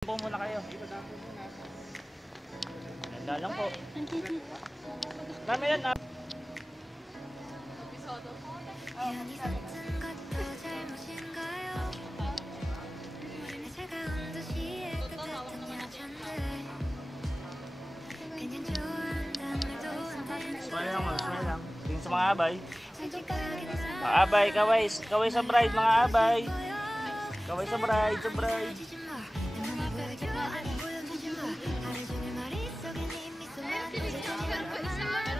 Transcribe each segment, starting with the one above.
Po muna kayo. Ganda lang po. Dami yan na. Smile lang, smile lang. Tingin sa mga abay. Mga abay, kaway. Kaway sa bride, mga abay. Kaway sa bride, sa bride.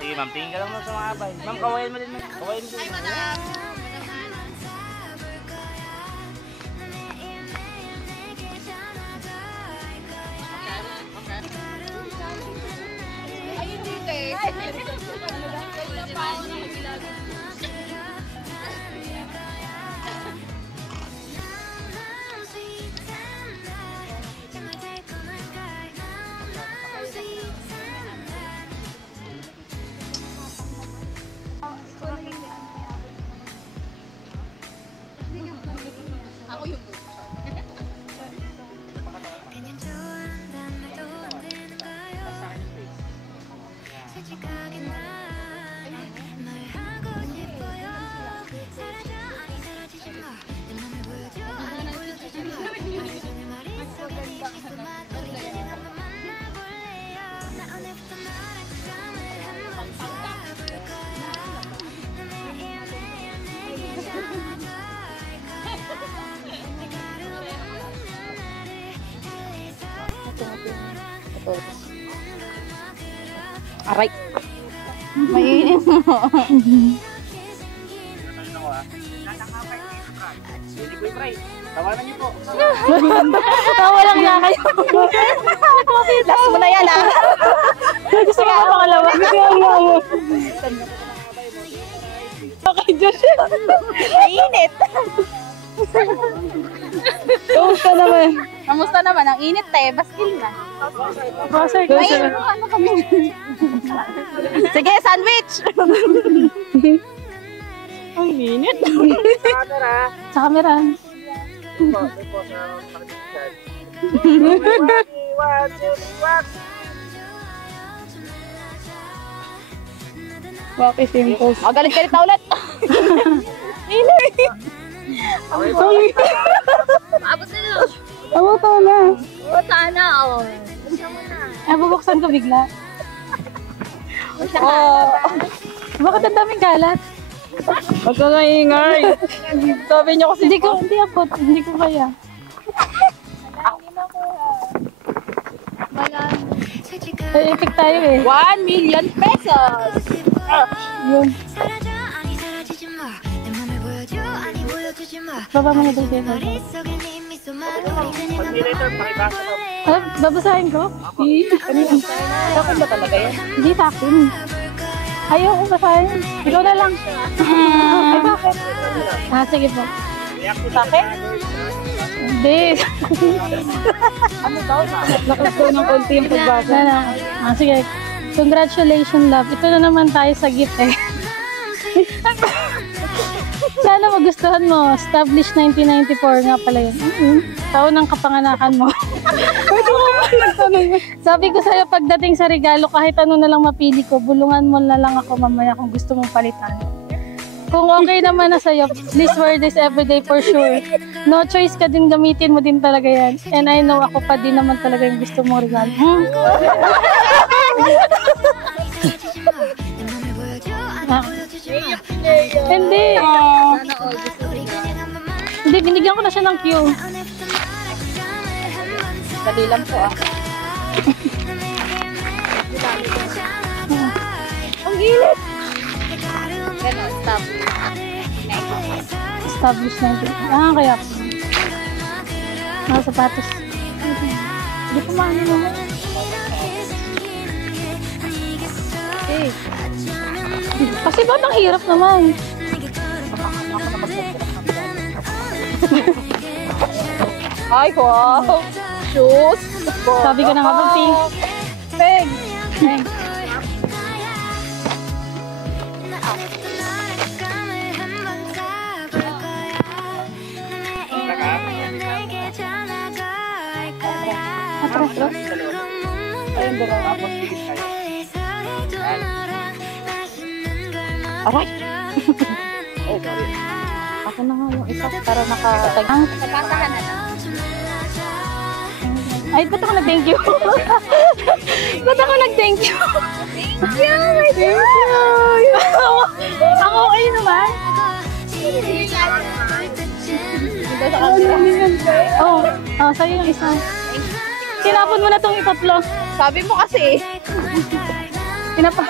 Sige ma'am, tingin ka lang sa mga abay. Ma'am, kawayan mo din. Kawayan mo din. Hi, madam. Ayun dito eh. Ako yung aray. Mainit mo. Tawanan niyo po. Tawa lang na kayo. Last mo na yan ah. Gusto mo pa pangalawa. Okay, Josh. Mainit. Kamusta naman? Kamusta naman? Ang init eh. Baskil na. Mainit mo. Ano kami? Sige, sandwich! Ang init. Sa camera. Waki simples. Oh, galit-galit na ulit. Init. Abot na lang. Abot na. Sana, oh. Bubuksan ko bigla. Bakit ang daming kalat? Huwag ka ngaingay. Sabi niyo kasi hindi ko kaya. Epic tayo eh. 1 million pesos! Yun. Baba mo na doon kayo. Pag-later, pakibasa ko. Babasahin ko? Sa akin ba talaga yan? Hindi sa akin. Ayaw ko basahin. Ikaw na lang. Ay, bakit? Sige po. Sa akin? Hindi. Ano daw na? Lakas ko ng konti yung pagbasa. Sige. Congratulations, love. Ito na naman tayo sa gift eh. Sana magustuhan mo. Established 1994 nga pala yun. Taon ng kapanganakan mo. Sabi ko sa'yo, pagdating sa regalo, kahit ano na lang mapili ko, bulungan mo na lang ako mamaya kung gusto mong palitan. Kung okay naman na sa'yo, please wear this everyday for sure. No choice ka din, gamitin mo din talaga yan. And I know ako pa din naman talaga yung gusto mong regalo. Hindi. Hindi, binigyan ko na siya ng cue. Dali lang po ah. Ang init. Ganon, stop. Established na ito. Kaya po. Mga sapatos. Hindi ko maano naman. Okay. Kasi ba't ang hirap naman? Ay, wow! Shoes! Sabi ko na nga ba, pink. Peg! Pink. Atras, atras. Ayun, dalawa. Tapos, tigit kayo. Yan. Aray! Oh, sorry. Ako na nga yung isa para nakatagang. Napasahan na lang. Ay, ba't ako nag-thank you? Ba't ako nag-thank you? Thank you! Thank you! Ang okay naman. Oh, sa'yo yung isa. Tinapon mo na tong itatlo. Sabi mo kasi Tinapon.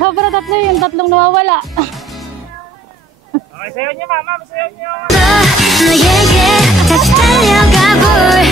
Sobra tatlo yung tatlong nawawala. Okay, sayo niyo, mama. Sayo niyo. 너에게 다시 달려가 볼